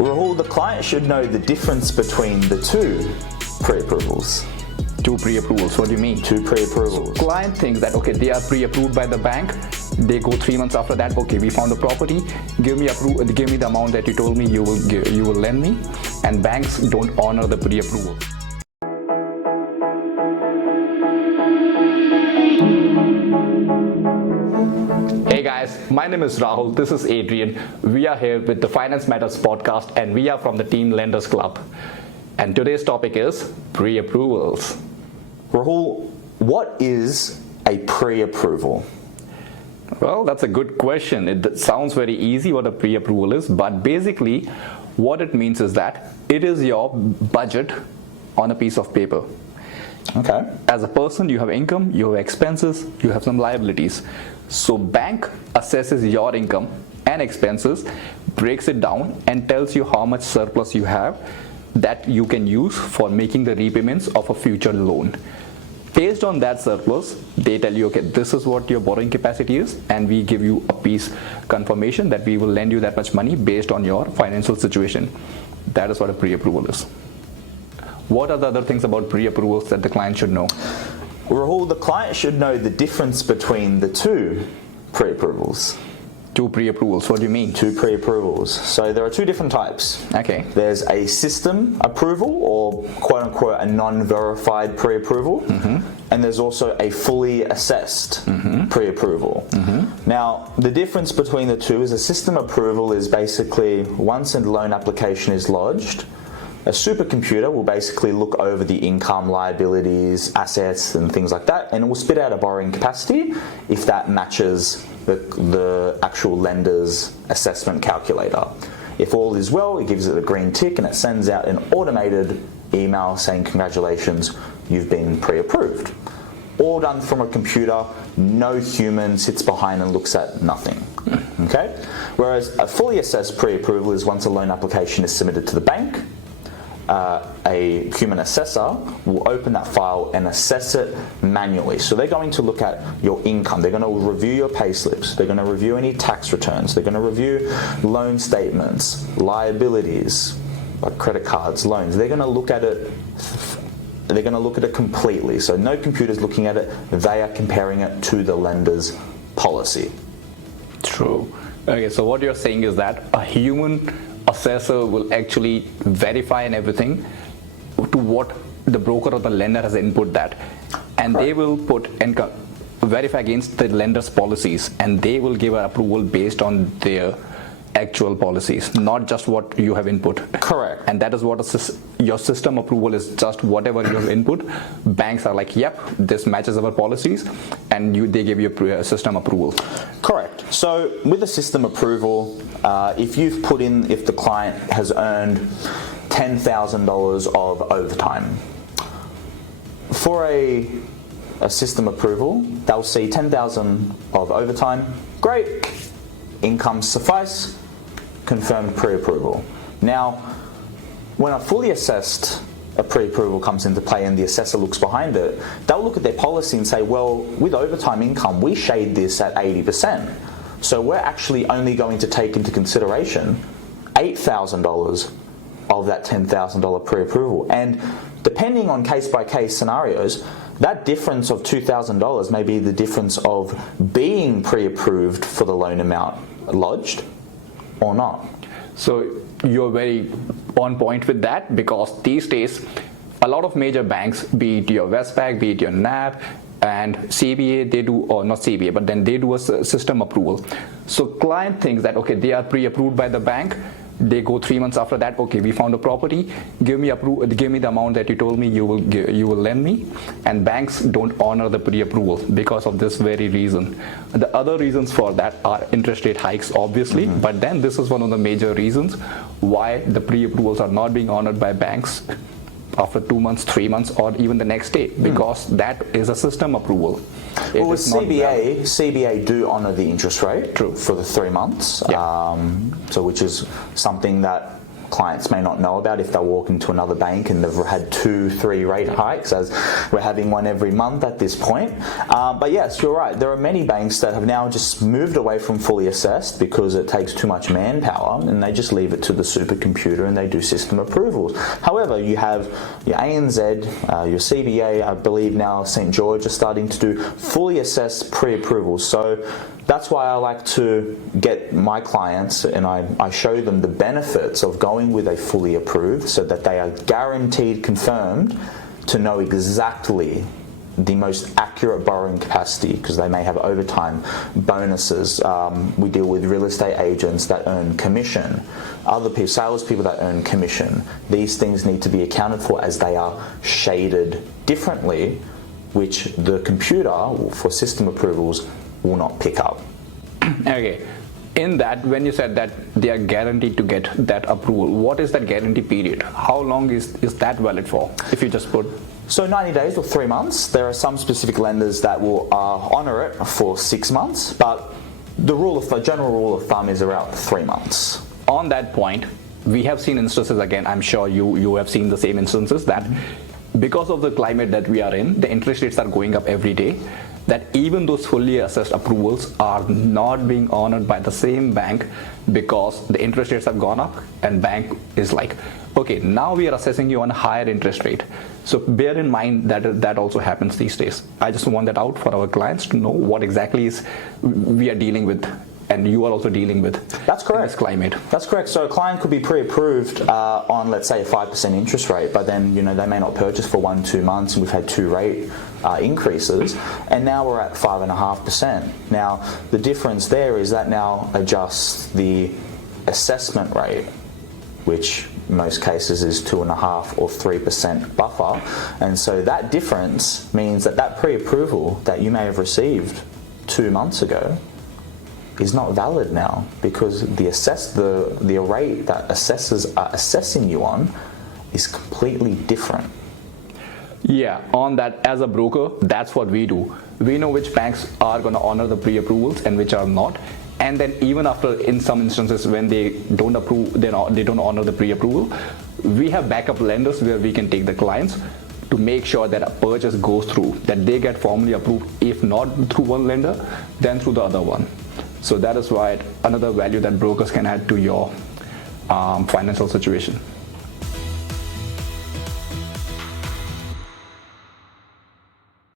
Rahul, the client should know the difference between the two pre-approvals. Two pre-approvals, what do you mean? Two pre-approvals. So client thinks that, okay, they are pre-approved by the bank. They go 3 months after that, okay, we found a property, give me the amount that you told me you will lend me, and banks don't honor the pre-approval. Hey guys, my name is Rahul, this is Adrian. We are here with the Finance Matters podcast and we are from the Team Lenders Club. And today's topic is pre-approvals. Rahul, what is a pre-approval? Well, that's a good question. It sounds very easy what a pre-approval is, but basically what it means is that it is your budget on a piece of paper. Okay. As a person, you have income, you have expenses, you have some liabilities. So bank assesses your income and expenses, breaks it down and tells you how much surplus you have that you can use for making the repayments of a future loan. Based on that surplus, they tell you, okay, this is what your borrowing capacity is, and we give you a piece confirmation that we will lend you that much money based on your financial situation. That is what a pre-approval is. What are the other things about pre-approvals that the client should know? Rahul, the client should know the difference between the two pre-approvals. Two pre-approvals, what do you mean? Two pre-approvals. So there are two different types. Okay. There's a system approval, or quote unquote a non-verified pre-approval, and there's also a fully assessed pre-approval. Now, the difference between the two is a system approval is basically once a loan application is lodged, a supercomputer will basically look over the income, liabilities, assets and things like that, and it will spit out a borrowing capacity if that matches the actual lender's assessment calculator. If all is well, it gives it a green tick and it sends out an automated email saying congratulations, you've been pre-approved. All done from a computer, no human sits behind and looks at nothing. Okay? Whereas a fully assessed pre-approval is once a loan application is submitted to the bank, a human assessor will open that file and assess it manually. So they're going to look at your income, they're going to review your pay slips, they're going to review any tax returns, they're going to review loan statements, liabilities, like credit cards, loans. They're going to look at it. They're going to look at it completely. So no computer's looking at it. They are comparing it to the lender's policy. True. Okay, so what you're saying is that a human assessor will actually verify and everything to what the broker or the lender has input that, and they will put and verify against the lender's policies, and they will give an approval based on their actual policies, not just what you have input. Correct. And that is what your system approval is, just whatever you have input. Banks are like, yep, this matches our policies, and they give you a system approval. Correct. So with a system approval, if the client has earned $10,000 of overtime, for a system approval, they'll see $10,000 of overtime, great, income suffice, confirmed pre-approval. Now, when a fully assessed pre-approval comes into play and the assessor looks behind it, they'll look at their policy and say, well, with overtime income, we shade this at 80%. So we're actually only going to take into consideration $8,000 of that $10,000 pre-approval. And depending on case-by-case scenarios, that difference of $2,000 may be the difference of being pre-approved for the loan amount lodged or not. So you're very on point with that, because these days a lot of major banks, be it your Westpac, be it your NAB and CBA, they do, or not CBA, but then they do a system approval. So client thinks that, okay, they are pre-approved by the bank. They go 3 months after that, okay, we found a property, give me the amount that you told me you will lend me, and banks don't honor the pre-approval because of this very reason. The other reasons for that are interest rate hikes, obviously, but then this is one of the major reasons why the pre-approvals are not being honored by banks after 2 months, 3 months, or even the next day, because that is a system approval. Well, with CBA do honour the interest rate. True. For the 3 months, yeah. So which is something that clients may not know about if they walk into another bank and they've had 2-3 rate hikes, as we're having one every month at this point. But yes, you're right. There are many banks that have now just moved away from fully assessed because it takes too much manpower, and they just leave it to the supercomputer and they do system approvals. However, you have your ANZ, your CBA, I believe now St. George are starting to do fully assessed pre-approvals. So that's why I like to get my clients and I show them the benefits of going with a fully approved, so that they are guaranteed confirmed to know exactly the most accurate borrowing capacity, because they may have overtime bonuses. We deal with real estate agents that earn commission, other people, salespeople that earn commission. These things need to be accounted for as they are shaded differently, which the computer for system approvals will not pick up. Okay. In that, when you said that they are guaranteed to get that approval, what is that guarantee period? How long is that valid for? If you just put... So 90 days or 3 months. There are some specific lenders that will honour it for 6 months, but the general rule of thumb is around 3 months. On that point, we have seen instances, again, I'm sure you have seen the same instances, that because of the climate that we are in, the interest rates are going up every day, that even those fully assessed approvals are not being honored by the same bank because the interest rates have gone up, and bank is like, okay, now we are assessing you on a higher interest rate. So bear in mind that that also happens these days. I just want that out for our clients to know what exactly is we are dealing with, and you are also dealing with. That's correct. In this climate. That's correct. So a client could be pre-approved on, let's say, a 5% interest rate, but then they may not purchase for 1-2 months, and we've had 2 rate increases, and now we're at 5.5%. Now the difference there is that now adjusts the assessment rate, which in most cases is 2.5 or 3% buffer, and so that difference means that pre-approval that you may have received 2 months ago is not valid now, because the rate that assessors are assessing you on is completely different. Yeah, on that, as a broker, that's what we do. We know which banks are going to honor the pre-approvals and which are not. And then even after, in some instances, when they don't approve, they don't honor the pre-approval, we have backup lenders where we can take the clients to make sure that a purchase goes through, that they get formally approved, if not through one lender, then through the other one. So that is why another value that brokers can add to your financial situation.